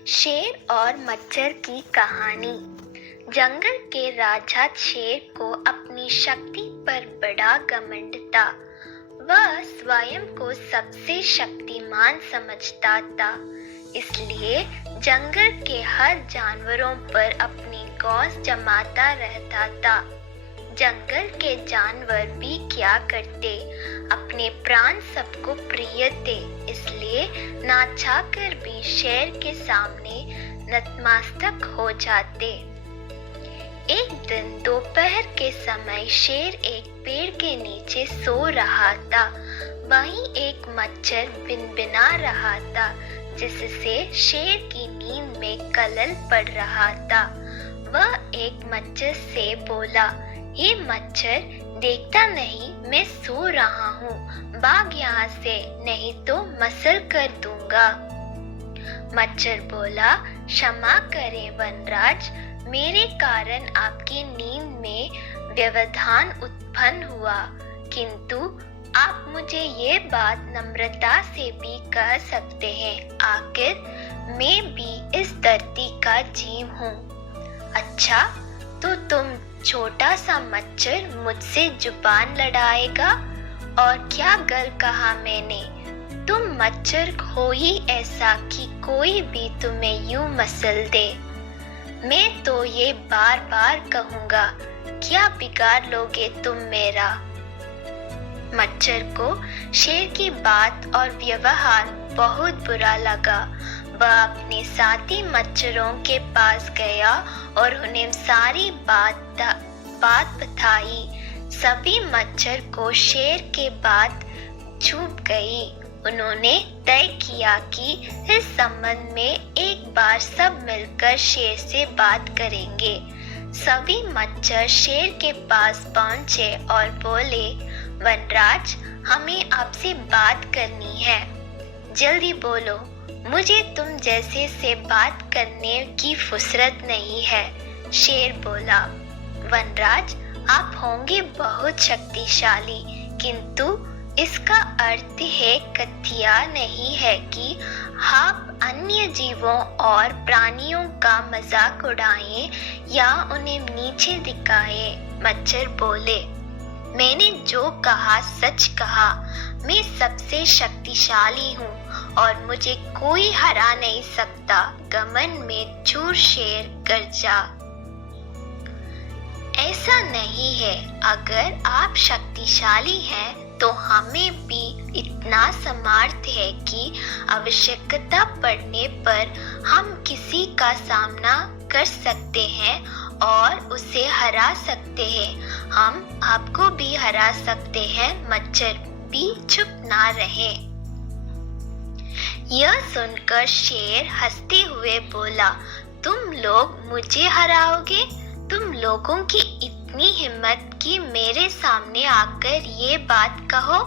शेर और मच्छर की कहानी। जंगल के राजा शेर को अपनी शक्ति पर बड़ा घमंड था। वह स्वयं को सबसे शक्तिमान समझता था, इसलिए जंगल के हर जानवरों पर अपनी गौस जमाता रहता था। जंगल के जानवर भी क्या करते, अपने प्राण सबको प्रिय थे, इसलिए ना चाहकर भी शेर के सामने नतमस्तक हो जाते। एक दिन दोपहर के समय शेर एक पेड़ के नीचे सो रहा था। वहीं एक मच्छर भिनभिना रहा था, जिससे शेर की नींद में खलल पड़ रहा था। वह एक मच्छर से बोला, ये मच्छर, देखता नहीं मैं सो रहा हूँ, भाग यहाँ से, नहीं तो मसल कर दूंगा। मच्छर बोला, क्षमा करें वनराज, मेरे कारण आपकी नींद में व्यवधान उत्पन्न हुआ, किंतु आप मुझे ये बात नम्रता से भी कह सकते हैं, आखिर मैं भी इस धरती का जीव हूँ। अच्छा, तो तुम छोटा सा मच्छर मुझसे जुबान लड़ाएगा? और क्या गल कहा मैंने? तुम मच्छर हो ही ऐसा कि कोई भी तुम्हें यूं मसल दे। मैं तो ये बार बार कहूँगा, क्या बिगाड़ लोगे तुम मेरा? मच्छर को शेर की बात और व्यवहार बहुत बुरा लगा। वह अपने साथी मच्छरों के पास गया और उन्हें सारी बात बताई। सभी मच्छर को शेर के बात चुभ गई। उन्होंने तय किया कि इस संबंध में एक बार सब मिलकर शेर से बात करेंगे। सभी मच्छर शेर के पास पहुंचे और बोले, वनराज, हमें आपसे बात करनी है, जल्दी बोलो, मुझे तुम जैसे से बात करने की फुर्सत नहीं है। शेर बोला, वनराज, आप होंगे बहुत शक्तिशाली, किंतु इसका अर्थ है कथिया नहीं है कि आप अन्य जीवों और प्राणियों का मजाक उड़ाएं या उन्हें नीचे दिखाएं। मच्छर बोले, मैंने जो कहा सच कहा, मैं सबसे शक्तिशाली हूँ और मुझे कोई हरा नहीं सकता। घमंड में चूर शेर गरजा। ऐसा नहीं है, अगर आप शक्तिशाली हैं तो हमें भी इतना सामर्थ्य है कि आवश्यकता पड़ने पर हम किसी का सामना कर सकते हैं और उसे हरा सकते हैं। हम आपको भी हरा सकते हैं। मच्छर भी चुप ना रहे। यह सुनकर शेर हंसते हुए बोला, तुम लोग मुझे हराओगे? तुम लोगों की इतनी हिम्मत कि मेरे सामने आकर ये बात कहो?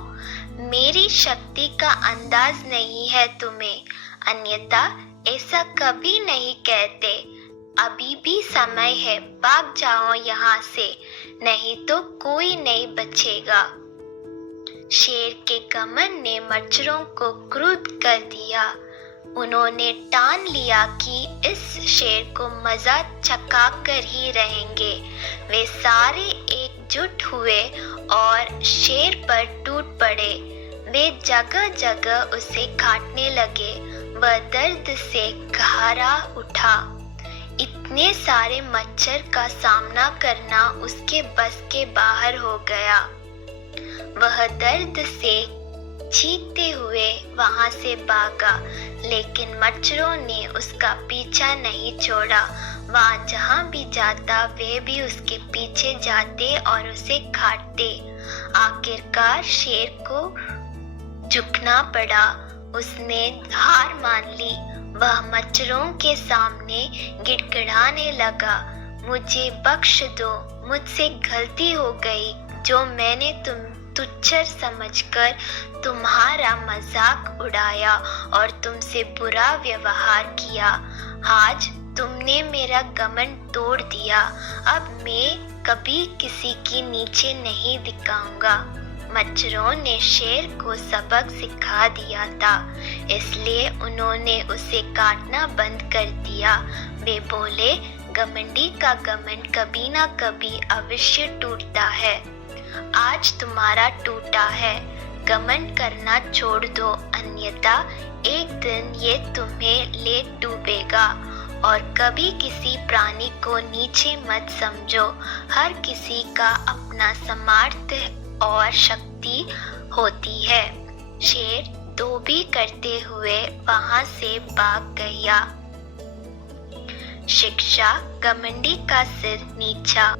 मेरी शक्ति का अंदाज नहीं है तुम्हें, अन्यथा ऐसा कभी नहीं कहते। अभी भी समय है, भाग जाओ यहाँ से, नहीं तो कोई नहीं बचेगा। शेर के घमंड ने मच्छरों को क्रुद्ध कर दिया। उन्होंने ठान लिया कि इस शेर को मजा चखा कर ही रहेंगे। वे सारे एकजुट हुए और शेर पर टूट पड़े। वे जगह जगह उसे काटने लगे। वह दर्द से घबरा उठा। इतने सारे मच्छर का सामना करना उसके बस के बाहर हो गया। वह दर्द से चीखते हुए वहां से भागा, लेकिन मच्छरों ने उसका पीछा नहीं छोड़ा। वहां जहां भी जाता वे भी उसके पीछे जाते और उसे काटते। आखिरकार शेर को झुकना पड़ा। उसने हार मान ली। वह मच्छरों के सामने गिड़गिड़ाने लगा, मुझे बख्श दो, मुझसे गलती हो गई, जो मैंने तुच्छ समझकर तुम्हारा मजाक उड़ाया और तुमसे बुरा व्यवहार किया। आज तुमने मेरा घमंड तोड़ दिया। अब मैं कभी किसी की नीचे नहीं दिखाऊंगा। मच्छरों ने शेर को सबक सिखा दिया था, इसलिए उन्होंने उसे काटना बंद कर दिया। वे बोले, घमंडी का घमंड कभी ना कभी अवश्य टूटता है। आज तुम्हारा टूटा है, घमंड करना छोड़ दो, अन्यथा एक दिन ये तुम्हें ले डूबेगा। और कभी किसी प्राणी को नीचे मत समझो, हर किसी का अपना सामर्थ्य और शक्ति होती है। शेर धोबी करते हुए वहां से भाग गया। शिक्षा, घमंडी का सिर नीचा।